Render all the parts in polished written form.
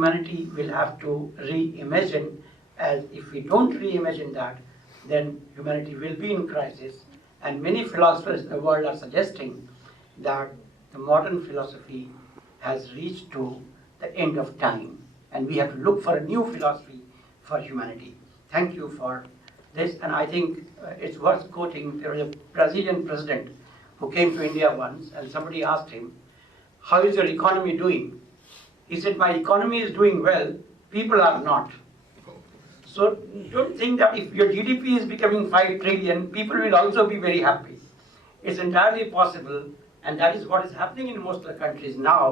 humanity will have to reimagine, as if we don't reimagine that, then humanity will be in crisis. And many philosophers in the world are suggesting that the modern philosophy has reached to the end of time, and we have to look for a new philosophy for humanity. Thank you for this, and I think it's worth quoting. There was a Brazilian president who came to India once, and somebody asked him, "How is your economy doing?" He said, "My economy is doing well, people are not." So don't think that if your GDP is becoming 5 trillion, people will also be very happy. It's entirely possible, and that is what is happening in most of the countries now.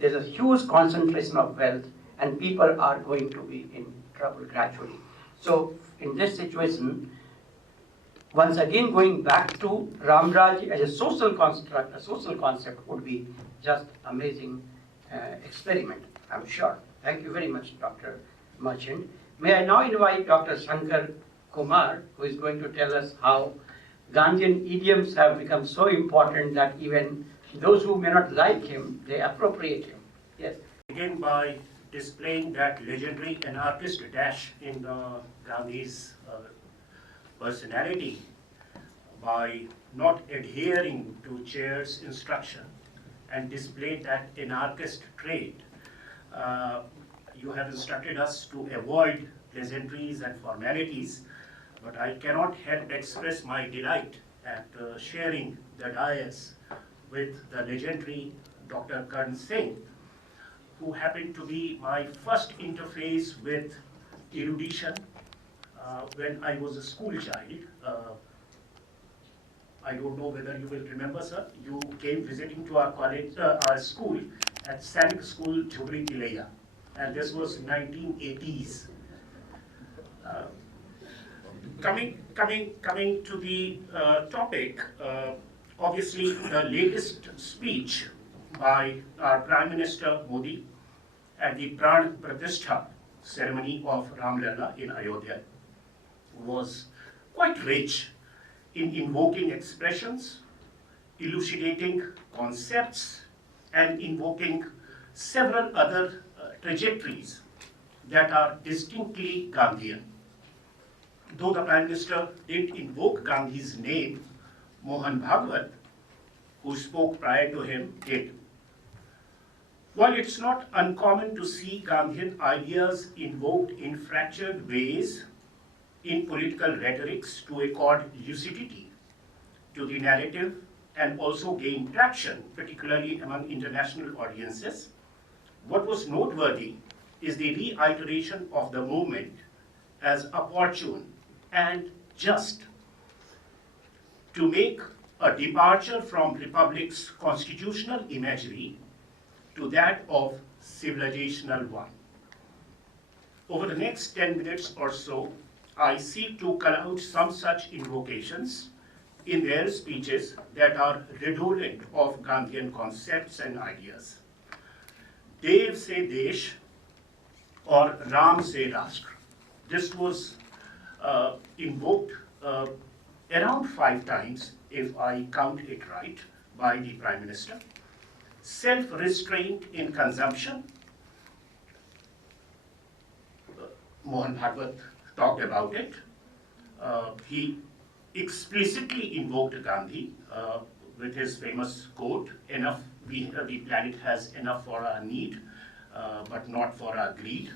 There's a huge concentration of wealth, and people are going to be in trouble gradually. So in this situation, once again going back to Ramraj as a social construct, a social concept would be just amazing experiment, I'm sure. Thank you very much, Dr. Merchant. May I now invite Dr. Shankar Kumar, who is going to tell us how Gandhian idioms have become so important that even those who may not like him, they appropriate him. Yes. Begin by displaying that legendary anarchist dash in Gandhi's personality by not adhering to chair's instruction and display that anarchist trait. You have instructed us to avoid pleasantries and formalities, but I cannot help express my delight at sharing the dais with the legendary Dr. Karan Singh, who happened to be my first interface with erudition when I was a school child. I don't know whether you will remember, sir. You came visiting to our college, our school at Sanic School, Jhubri Tilaiya, and this was 1980s. Coming to the topic, obviously the latest speech by our Prime Minister Modi at the Pran Pratishtha ceremony of Ram Lalla in Ayodhya was quite rich in invoking expressions, elucidating concepts, and invoking several other trajectories that are distinctly Gandhian. Though the Prime Minister did invoke Gandhi's name, Mohan Bhagwat, who spoke prior to him, did. While it's not uncommon to see Gandhian ideas invoked in fractured ways in political rhetorics to accord lucidity to the narrative and also gain traction, particularly among international audiences, what was noteworthy is the reiteration of the movement as opportune and just to make a departure from Republic's constitutional imagery to that of civilizational one. Over the next 10 minutes or so, I seek to call out some such invocations in their speeches that are redolent of Gandhian concepts and ideas. Dev se Desh or Ram se Rashtra. This was invoked around 5 times, if I count it right, by the Prime Minister. Self-restraint in consumption. Mohan Bhagwat talked about it. He explicitly invoked Gandhi with his famous quote, "Enough, the planet has enough for our need, but not for our greed."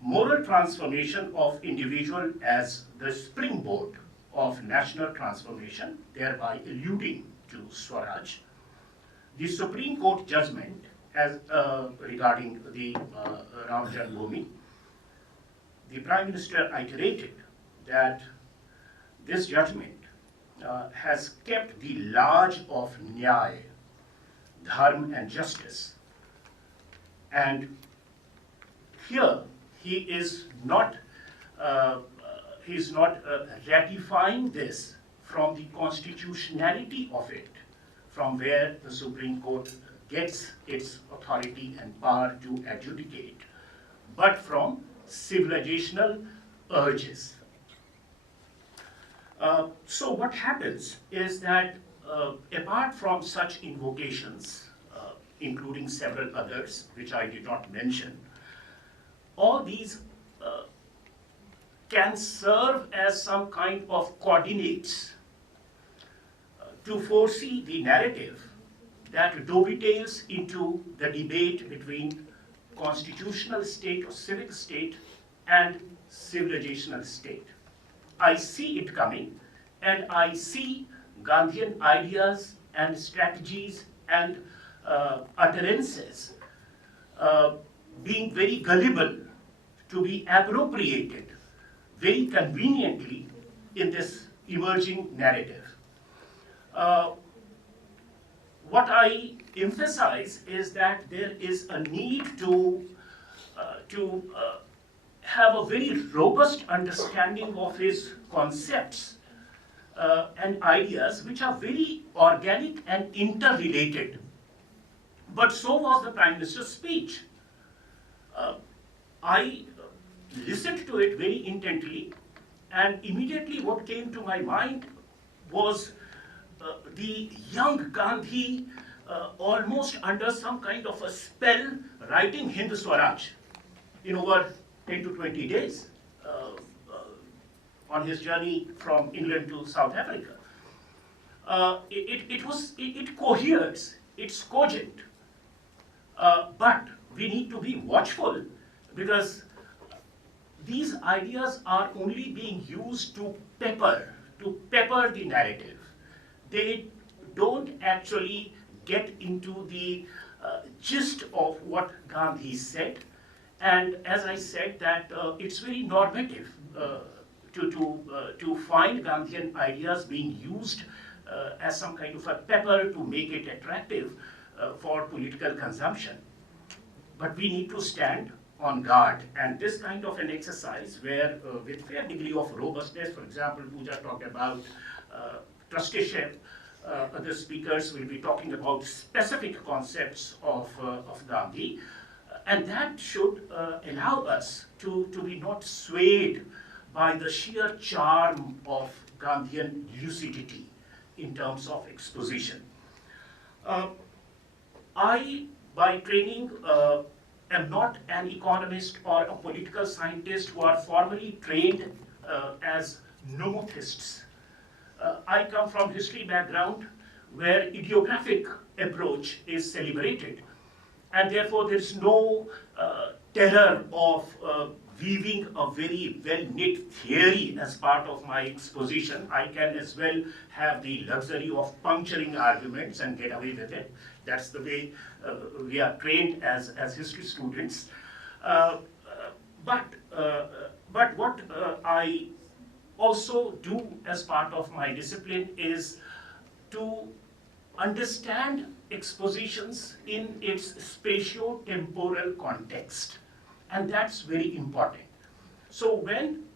Moral transformation of individual as the springboard of national transformation, thereby alluding to Swaraj. The Supreme Court judgment as regarding the Ram Janmabhoomi, the Prime Minister iterated that this judgment has kept the large of Nyaya, Dharma and justice. And here he is not ratifying this from the constitutionality of it, from where the Supreme Court gets its authority and power to adjudicate, but from civilizational urges. So what happens is that apart from such invocations, including several others which I did not mention, all these can serve as some kind of coordinates to foresee the narrative that dovetails into the debate between constitutional state or civic state and civilizational state. I see it coming, and I see Gandhian ideas and strategies and utterances being very gullible to be appropriated very conveniently in this emerging narrative. What I emphasize is that there is a need to have a very robust understanding of his concepts and ideas, which are very organic and interrelated. But so was the Prime Minister's speech. I listened to it very intently, and immediately what came to my mind was the young Gandhi almost under some kind of a spell writing Hind Swaraj in over 10 to 20 days on his journey from England to South Africa. It coheres, it's cogent, but we need to be watchful because these ideas are only being used to pepper the narrative. They don't actually get into the gist of what Gandhi said, and as I said, that it's very normative to find Gandhian ideas being used as some kind of a pepper to make it attractive for political consumption. But we need to stand on guard, and this kind of an exercise where with fair degree of robustness, for example, Pooja talked about trusteeship, other speakers will be talking about specific concepts of Gandhi, and that should allow us to be not swayed by the sheer charm of Gandhian lucidity in terms of exposition. I, by training, am not an economist or a political scientist who are formally trained as nomothests. I come from history background where ideographic approach is celebrated, and therefore there's no terror of weaving a very well-knit theory as part of my exposition. I can as well have the luxury of puncturing arguments and get away with it. That's the way we are trained as history students. But what I also do as part of my discipline is to understand expositions in its spatio-temporal context, and that's very important. So when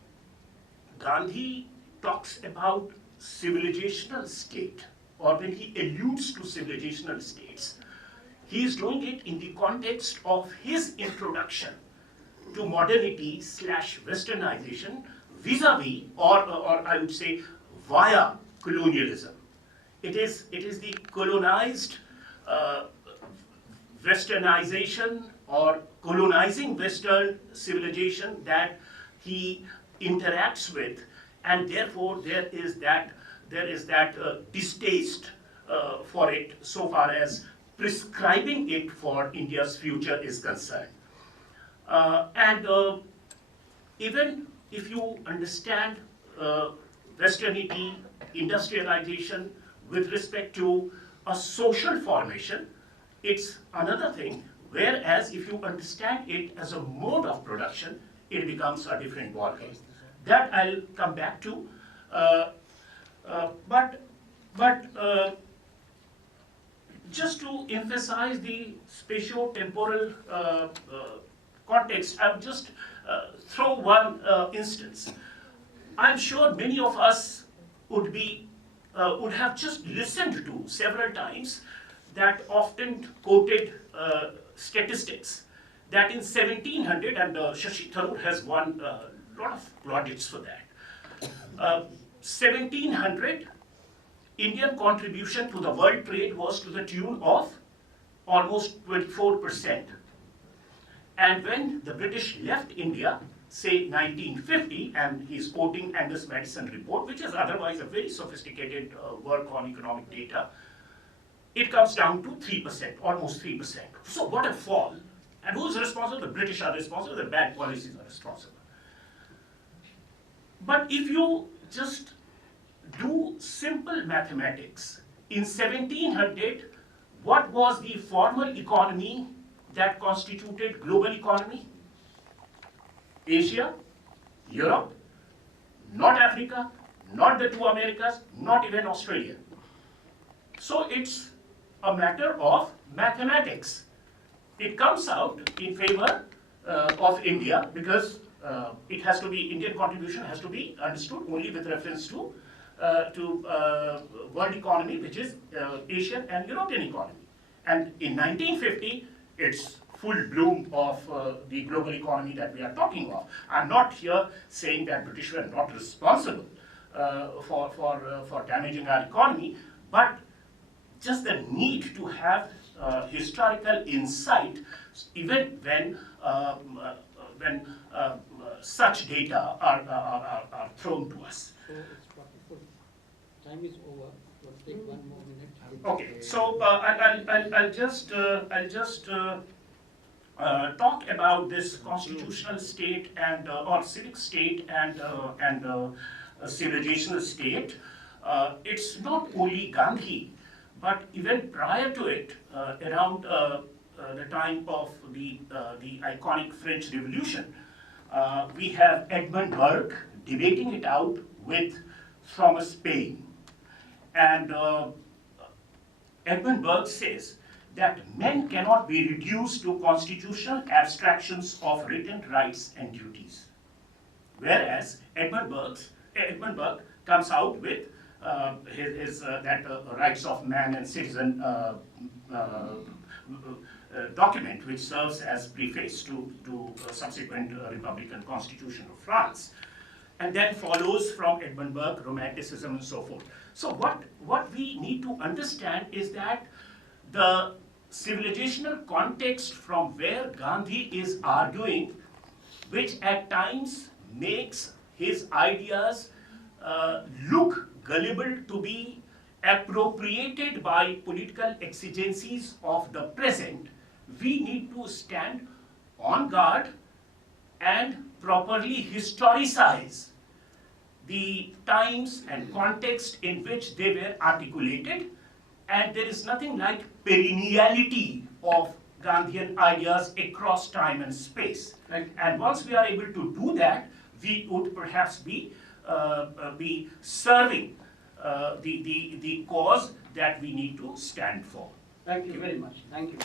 Gandhi talks about civilizational state, or when he alludes to civilizational states, he is doing it in the context of his introduction to modernity / westernization vis-a-vis, or I would say via colonialism. It is the colonized westernization or colonizing Western civilization that he interacts with, and therefore there is that distaste for it so far as prescribing it for India's future is concerned. Even if you understand Westernity, industrialization with respect to a social formation, it's another thing, whereas if you understand it as a mode of production, it becomes a different ballgame. That I'll come back to. Just to emphasize the spatio-temporal context, I'll just throw one instance. I'm sure many of us would have just listened to several times that often quoted statistics that in 1700, and Shashi Tharoor has won a lot of plaudits for that, 1700, Indian contribution to the world trade was to the tune of almost 24%. And when the British left India, say 1950, and he's quoting Angus Madison report, which is otherwise a very sophisticated work on economic data, it comes down to 3%, almost 3%. So what a fall. And who's responsible? The British are responsible, the bad policies are responsible. But if you just do simple mathematics, in 1700, what was the formal economy that constituted global economy? Asia, Europe, not Africa, not the two Americas, not even Australia. So it's a matter of mathematics. It comes out in favor of India because it has to be, Indian contribution has to be understood only with reference to world economy, which is Asian and European economy. And in 1950, it's full bloom of the global economy that we are talking of. I'm not here saying that British were not responsible for damaging our economy, but just the need to have historical insight, even when such data are thrown to us. So it's 44. Time is over. We'll take 1 more minute. Okay, so I'll just talk about this constitutional state and or civic state and civilizational state. It's not only Gandhi, but even prior to it, around the time of the iconic French Revolution, we have Edmund Burke debating it out with Thomas Paine. And Edmund Burke says that men cannot be reduced to constitutional abstractions of written rights and duties. Whereas Edmund Burke comes out with his rights of man and citizen document, which serves as preface to subsequent Republican Constitution of France, and then follows from Edmund Burke Romanticism and so forth. So what we need to understand is that the civilizational context from where Gandhi is arguing, which at times makes his ideas look gullible to be appropriated by political exigencies of the present, we need to stand on guard and properly historicize the times and context in which they were articulated. And there is nothing like perenniality of Gandhian ideas across time and space. Right. And once we are able to do that, we would perhaps be serving the cause that we need to stand for. Thank you very much. Thank you.